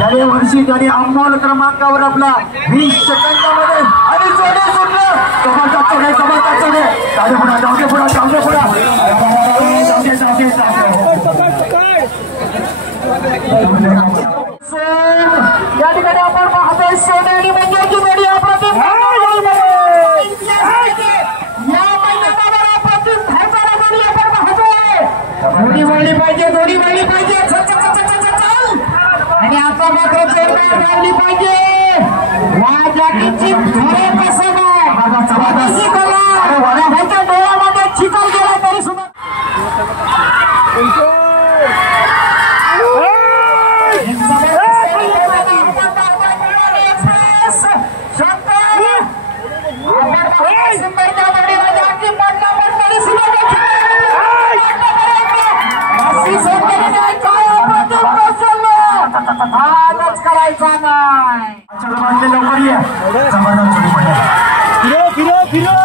गेल्या वर्षी त्यांनी अमोल क्रमांकावर आपला 20 सेकंदामध्ये आणि जोडे सुटलं. कमालचा चढे जाऊ दे पुढे या ठिकाणी आपण पाहतोय सोने आणि मंदिरची जोडी अप्रतिम या मैदानावर अप्रतिम खर्चाला जोडी आपण पाहतोय. जोडी वळली पाहिजे आणि आता मात्र जोरदार लागली पाहिजे. या जॅकेटची धरे कसं काय वड्याच्या डोळ्यामध्ये चिखल गेला तरी सुद्धा करायचा नाही. लवकर या फिरो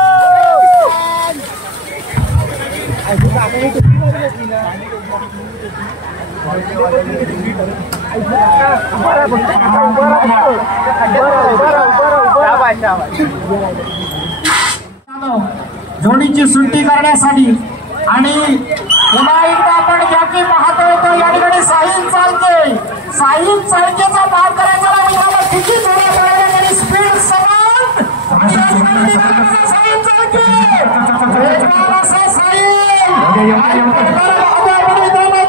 जोडीची सुट्टी करण्यासाठी आणि पुन्हा एकदा आपण जॅकी पाहतोय तो या ठिकाणी साहिल चालकेचा पार करायचा किती जोड्या पडायला आणि स्पीड समान साहिल चालके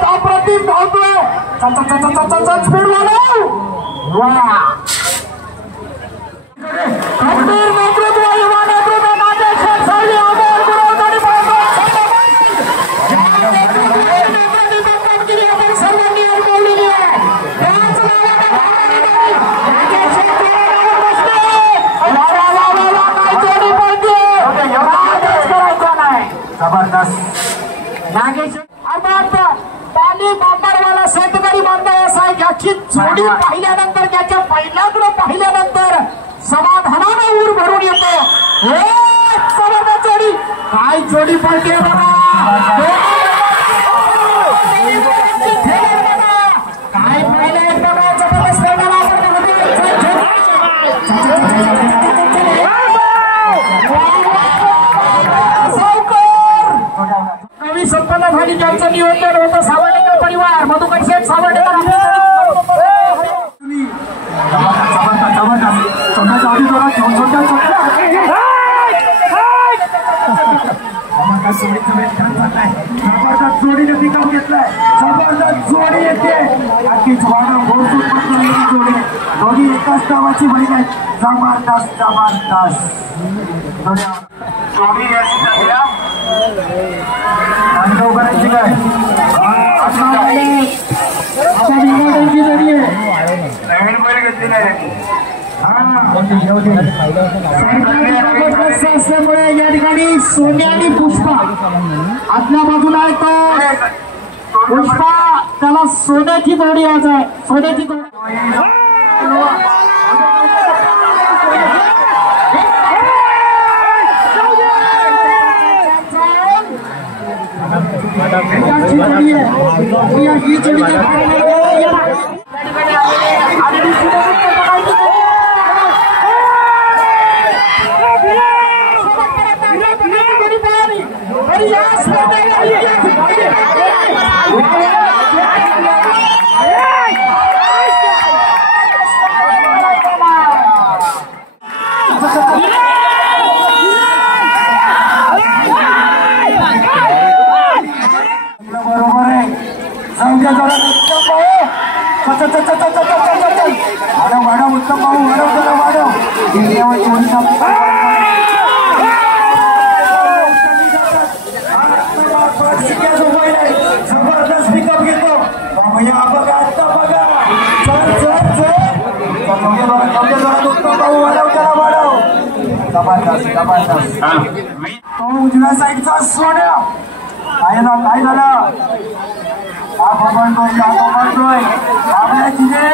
अप्रतिम धावतोय. स्पीड वाढव शेतकरी बांधव असा याची जोडी पाहिल्यानंतर त्याच्या पहिल्याकडे पाहिल्यानंतर समाधानाने ऊर भरून येतो. जबरदस्त जोडी काय जोडी पडते बघा काय पाहिलं बघा जबरदस्त नवी संपन्न झाली ज्यांचं नियोजन होतं सावर्डेकर परिवार मधुकर शेठ सावर्डेकर जोडीने पिकअप घेतलाय. जबरदस्त जोडी येते नक्कीच जोडी दोन्ही एकाच नावाची बहीण आहेत. जबरदस्त जोडी अनुभव करायची काय आता जोडी आहे नवीन बैल घेतली नाही असल्यामुळे या ठिकाणी सोन्या आणि पुष्पा आतल्या बाजूला आहे तो पुष्पा त्याला सोन्याची जोडी आज आहे. सोन्याची जोडी ही जोडी जबरदस्त पिकअप घेतो. तो उजव्या साईडचा सोन्या काय झालं हा पकडतोय आपल्या तिथे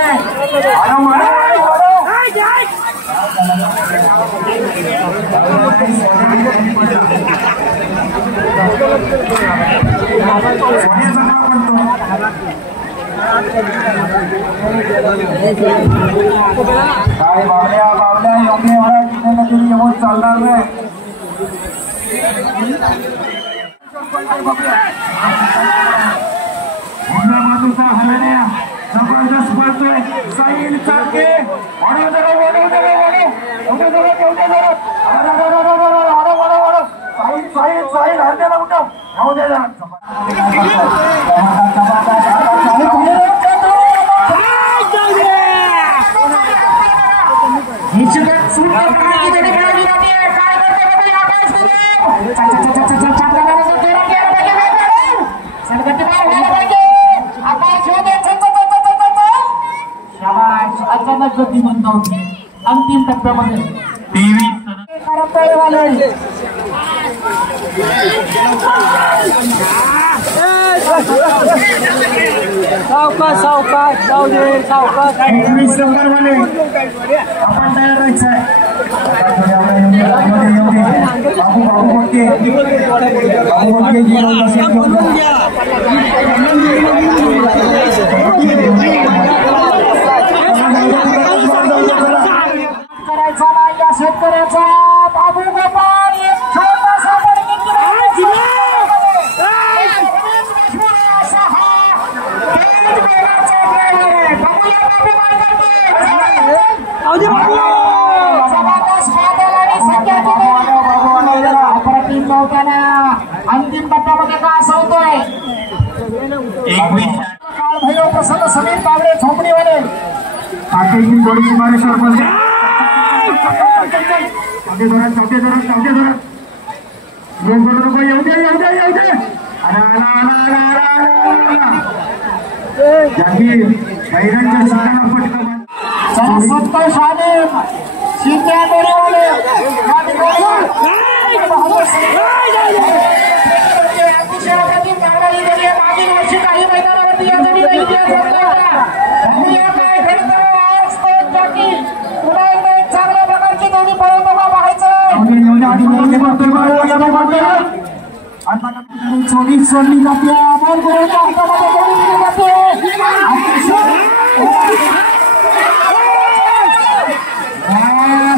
काय बावल्या बावल्या योग्य एवढा जिल्ह्याला तरी येऊन चालणार नाही. बाजूचा हरण्या जबरदस्त पळतोय. साईल चालके साईल साईल हरण्याला उठव जाऊ दे. अचानक गती म्हणता होती अंतिम टप्प्यामध्ये टीव्ही सावकाश सावकाश जाऊ दे सावकाश. 21 नंबरवाले आपण तयार राहायचं आहे. बाबू बाबू मोठे बाबू मोठे करायचा नाही या शेतकऱ्याचा. बाबू गोपाळ एक छोटासा अप्रतिम नव्हत्याना अंतिम टप्प्यामध्ये का असं होतोय. काळ भैरव प्रसन्न समीर बाबडे झोपडीवाले काटेची जोडी कुमारेश्वर बोलते. येऊ दे येऊ दे येऊ दे. संतोष आदेव शिंदे डोळेवाले मागील वर्षी काही मैदानावरती या जोडी पुन्हा एकदा एक चांगल्या प्रकारची जोडी पळवतो का बघायचं. 24 सोडली जाते. अमोल गुरुच्या हातामध्ये जोडी दिली जाते.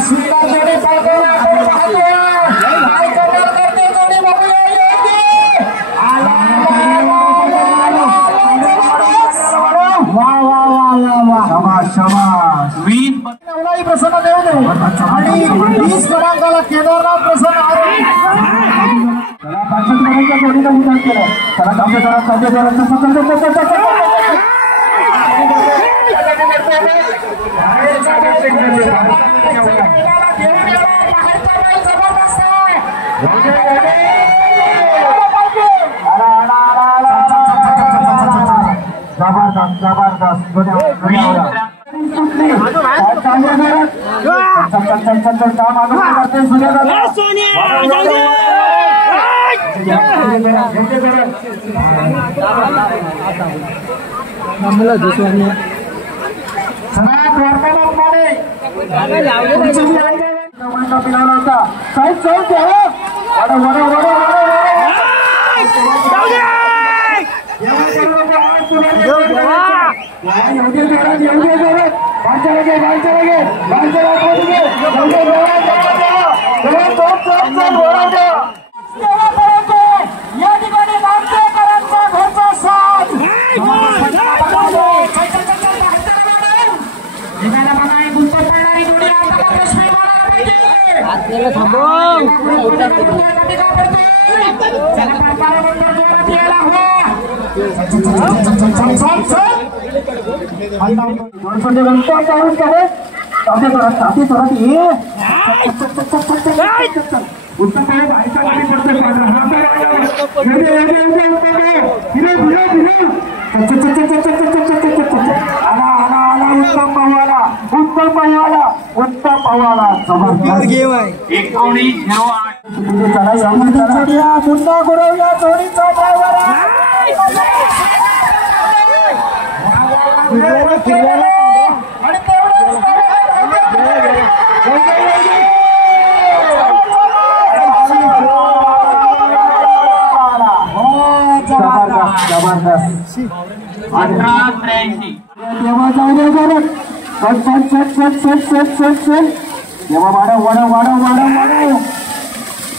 सुंदर जोडी पळतो आपण पाहतोय. काय करणार करते जोडी बघूया. वा वा वा वा वा शाबास शाबास. प्रसन्न देवदे आणि 20 क्रमांकाला केदारनाथ प्रसन्न आहे. त्याला 65 क्रमांकाच्या जोडीला उद्यान केलं. त्याला कांदे जरा जबरदस्त जबरदस्त पिलाला होता. साईड साईड या ठिकाणी नामदेवकरांचा घरचा साथ उत्तम पवाला जबरदस्त गेम आहे. 1908 मुन्ना गुरव या जोडीचा ड्रायव्हर जबरदस्त 1883 देवा जाऊ दे जरा चल देवा वाढव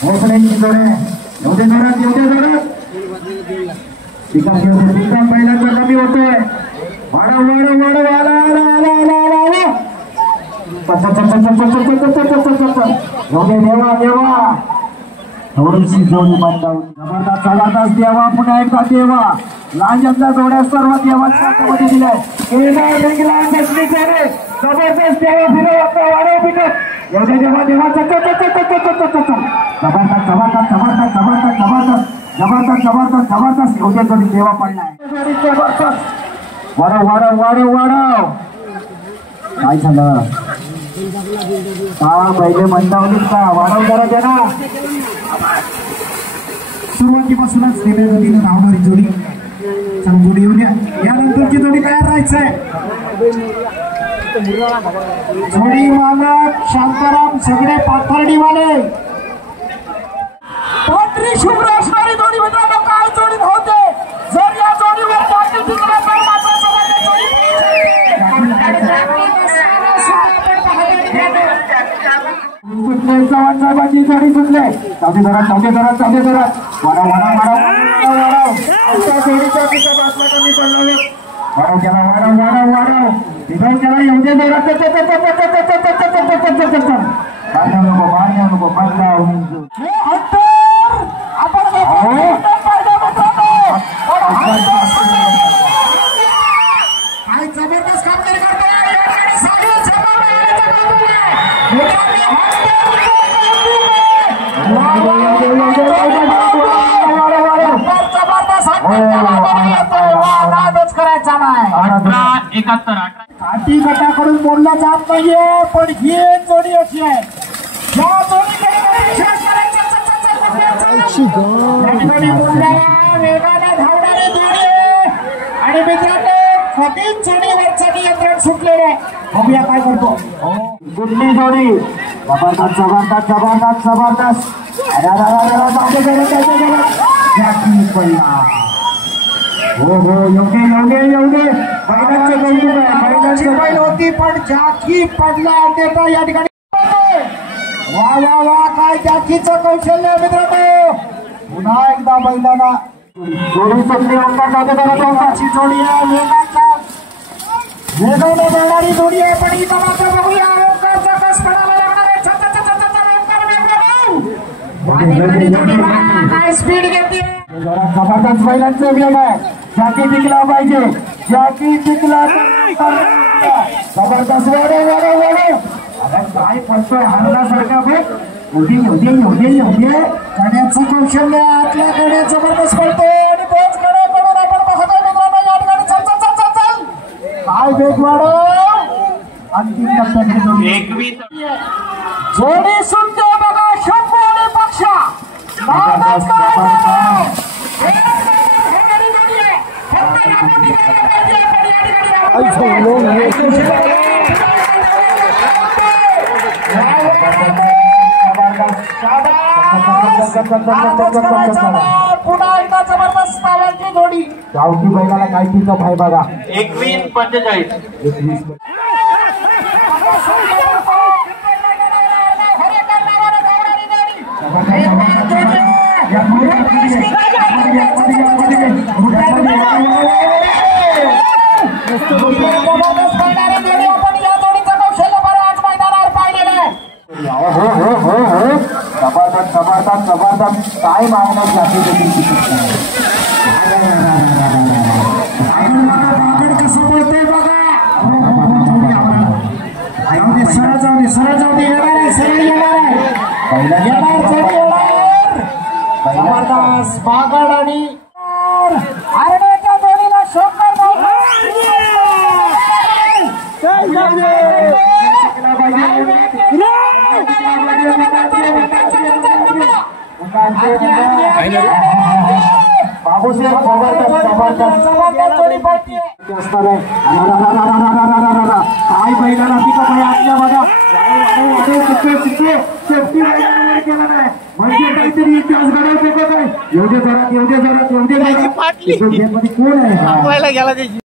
भोसड्यांची जोडे एवढे जोरात पिकअप पहिल्यांदा कमी होतोय वाढव देवा थोडीशी जोडी बंदावून जबरदस्त देवा पुन्हा एकदा देवा लांजच्या जोड्या सर्व देवाच्या हातामध्ये दिलाय जबरदस्त देवा फिरव वाढव पिकअप एवढे देवा जबरदस्त एवढ्या जोडी देवा पडलाय वाढव काय झालं का पहिले मंदावलीत का वाढव जरा दे ना सुरुवातीपासूनच दिल्या गतीनं धावणारी जोडी चला जोडी येऊ द्या यानंतरची जोडी तयार राहायचंय जोडी मालक शांताराम सगळे पाथर्डीवाले पांढरी शुभ्र असणारी जोडी मित्रांनो काय जोडी होते जर या जोडीवर पाटील जिंकला तर मात्र चव्हाण साहेबांची जोडी सुटले चावते धरा वाढव जोडीच्या पिकात असला कमी पडला वाढव विधान केला एवढे जोरात नको काय जबरदस्त कामगिरी करतोय करायचा नाही 18 गटाकडून बोलला जात नाहीये पण ही जोडी अशी आहे ज्या वेगाने धावणारी जोडी आणि मित्रांनो कधीच जोडीवरचं नियंत्रण सुटलेलं आहे बघूया काय करतो कुठली जोडी जबरदस्त पडला एवढे बैलांची बैल होती पण झाकी पडला देता या ठिकाणी वा काय झाकीचं कौशल्य मित्रांनो पुन्हा एकदा बैलाला जोडी सुटली चौकाची जोडी आहे वेगाने जाणारी जोडी आहे पण इथं मात्र बघूया ओंकारचा कस पडायला लागणार आहे काय स्पीड घेते जरा जबरदस्त बैलांचं वेग आहे झाकी टिकला पाहिजे झाकी टिकला जबरदस्त वाढव काय पडतोय हरल्यासारखा बघ एवढे जाण्याचं कौशल्य आपल्याकडे जबरदस्त पडतोय आणि तोच कडून आपण पाहतोय मित्रांनो या ठिकाणी चल काय वेग वाढव अंतिम टप्प्यात जोडी सुटते बघा शंभू आणि पक्षा पुन्हा एकदा जबरदस्त पावांची जोडी गावठी बैलाला काय पिकअप आहे बघा 21-45 जबरदस्त काय मागण्यात जाते कसं पडतंय बघा सरळ जाऊ दे येणार जबरदस्त बागड आणि आरण्याच्या जोडीला शोकर बाबूसाहेब जबरदस्त जोडी पडते काय बैलाला पिकअप आहे आतल्या बघा सेफ्टी केला नाही म्हणजे काहीतरी इतिहास घडवते काय एवढे जोरात कोण आहे